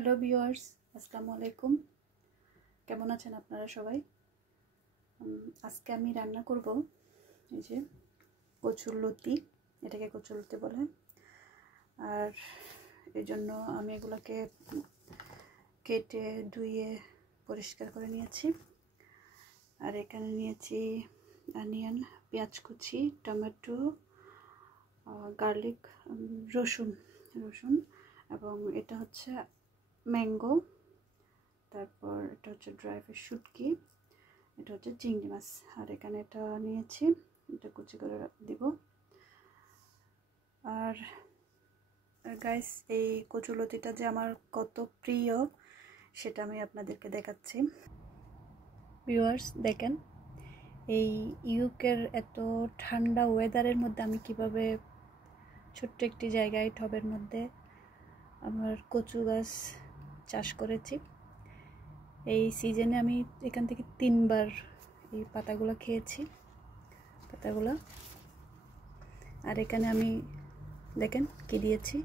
Hello viewers, আসসালামু আলাইকুম। কেমন আছেন আপনারা সবাই? আজকে আমি রান্না করব এই যে কচুরলতি, এটাকে কচুরলতি বলে। আর এই জন্য আমি এগুলোকে কেটে ধুয়ে পরিষ্কার করে নিয়েছি। আর এখানে নিয়েছি অনিয়ন, পেঁয়াজ কুচি, টমেটো, গার্লিক, রসুন এবং এটা হচ্ছে ম্যাঙ্গো, তারপর এটা হচ্ছে ড্রাই ফিশ শুটকি, এটা হচ্ছে চিংড়ি মাছ। আর এখানে এটা নিয়েছি, এটা কুচি করে দিব। আর গাইস, এই কচুলতিটা যে আমার কত প্রিয় সেটা আমি আপনাদেরকে দেখাচ্ছি। ভিউয়ার্স দেখেন, এই ইউকের এত ঠান্ডা ওয়েদারের মধ্যে আমি কিভাবে ছোট্ট একটি জায়গায় টবের মধ্যে আমার কচু গাছ চাষ করেছি। এই সিজনে আমি এখান থেকে 3 বার এই পাতাগুলো খেয়েছি, পাতাগুলো। আর এখানে আমি দেখেন কি দিয়েছি,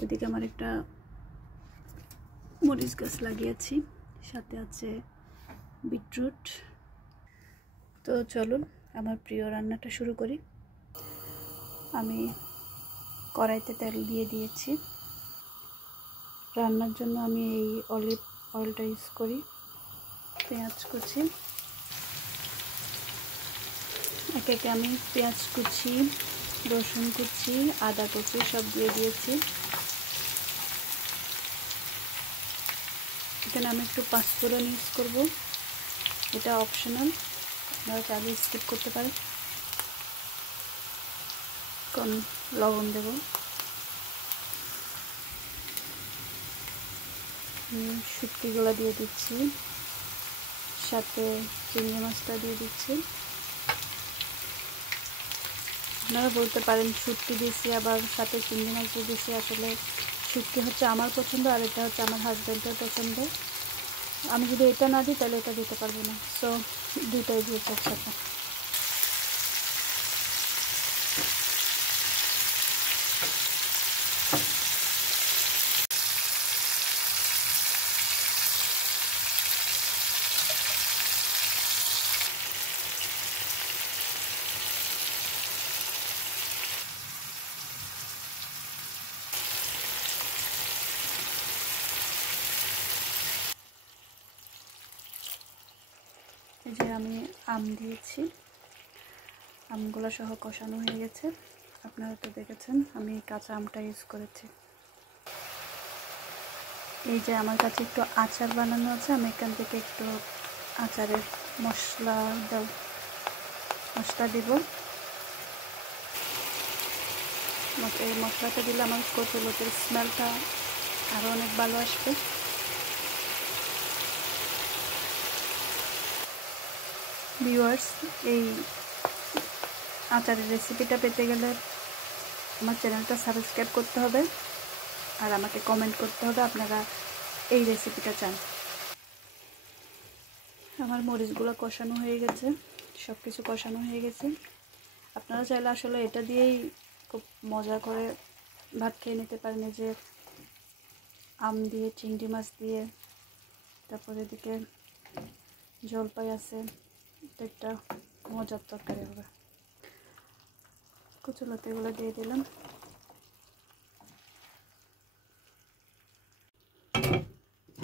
ওইদিকে আমার একটা মরিচ গাছ লাগিয়েছি, সাথে আছে বিটরুট। তো চলুন আমার প্রিয় রান্নাটা শুরু করি। আমি কড়াইতে তেল দিয়ে দিয়েছি। রান্নার জন্য আমি এই অলিভ অয়েলটা ইউজ করি। পেঁয়াজ কুচি, একে একে আমি পেঁয়াজ কুচি, রসুন কুচি, আদা কুচি সব দিয়ে দিয়েছি। এখানে আমি একটু পাঁচফোড়ন ইউজ করব, এটা অপশনাল, আপনারা চাইলে স্কিপ করতে পারেন। কোন লবণ দেব, শুটকিগুলো দিয়ে দিচ্ছি, সাথে চিংড়ি মাছটা দিয়ে দিচ্ছি। আপনারা বলতে পারেন শুটকি দিয়েছি আবার সাথে চিংড়ি মাছ দিয়ে দিয়েছি। আসলে শুটকি হচ্ছে আমার পছন্দ আর এটা হচ্ছে আমার হাজব্যান্ডের পছন্দ। আমি যদি এটা না দিই তাহলে এটা দিতে পারবো না, সো দুইটাই দিয়েছি একসাথে। এই যে আমি আম দিয়েছি, আমগুলো সহ কষানো হয়ে গেছে। আপনারা তো দেখেছেন আমি কাঁচা আমটা ইউজ করেছি। এই যে আমার কাছে একটু আচার বানানো আছে, আমি এখান থেকে একটু আচারের মশলা দিব। এই মশলাটা দিলে আমার কচুলতির স্মেলটা আরও অনেক ভালো আসবে। ভিউয়ার্স, এই আচারের রেসিপিটা পেতে গেলে আমার চ্যানেলটা সাবস্ক্রাইব করতে হবে আর আমাকে কমেন্ট করতে হবে আপনারা এই রেসিপিটা চান। আমার মরিচগুলো কষানো হয়ে গেছে, সব কিছু কষানো হয়ে গেছে। আপনারা চাইলে আসলে এটা দিয়েই খুব মজা করে ভাত খেয়ে নিতে পারেন। এই যে আম দিয়ে, চিংড়ি মাছ দিয়ে, তারপরে এদিকে জলপাই আছে, এটা একটা মজার তরকারি হবে। কচুলতিগুলো দিয়ে দিলাম।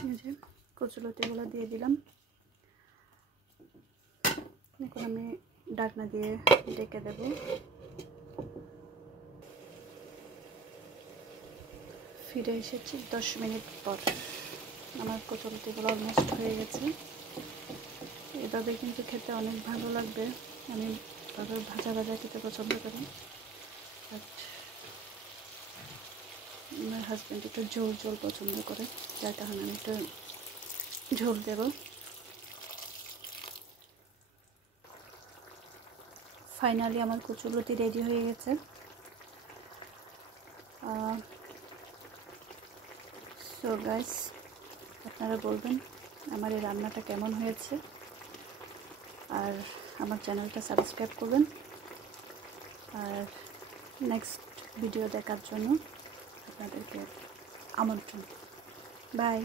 এই যে কচুলতিগুলো দিয়ে দিলাম। এখন আমি ঢাকনা দিয়ে ঢেকে দেব। ফিরে এসেছি 10 মিনিট পর। আমার কচুলতিগুলো অলমোস্ট হয়ে গেছে। এভাবে কিন্তু খেতে অনেক ভালো লাগবে। আমি তবে ভাজা খেতে পছন্দ করি, বাট আমার হাজব্যান্ড একটু ঝোল পছন্দ করে, যার কারণে আমি একটু ঝোল দেব। ফাইনালি আমার কচুলতি রেডি হয়ে গেছে। সো গাইস, আপনারা বলবেন আমার এই রান্নাটা কেমন হয়েছে, আর আমার চ্যানেলটা সাবস্ক্রাইব করবেন। আর নেক্সট ভিডিও দেখার জন্য আপনাদেরকে আমন্ত্রণ। বাই।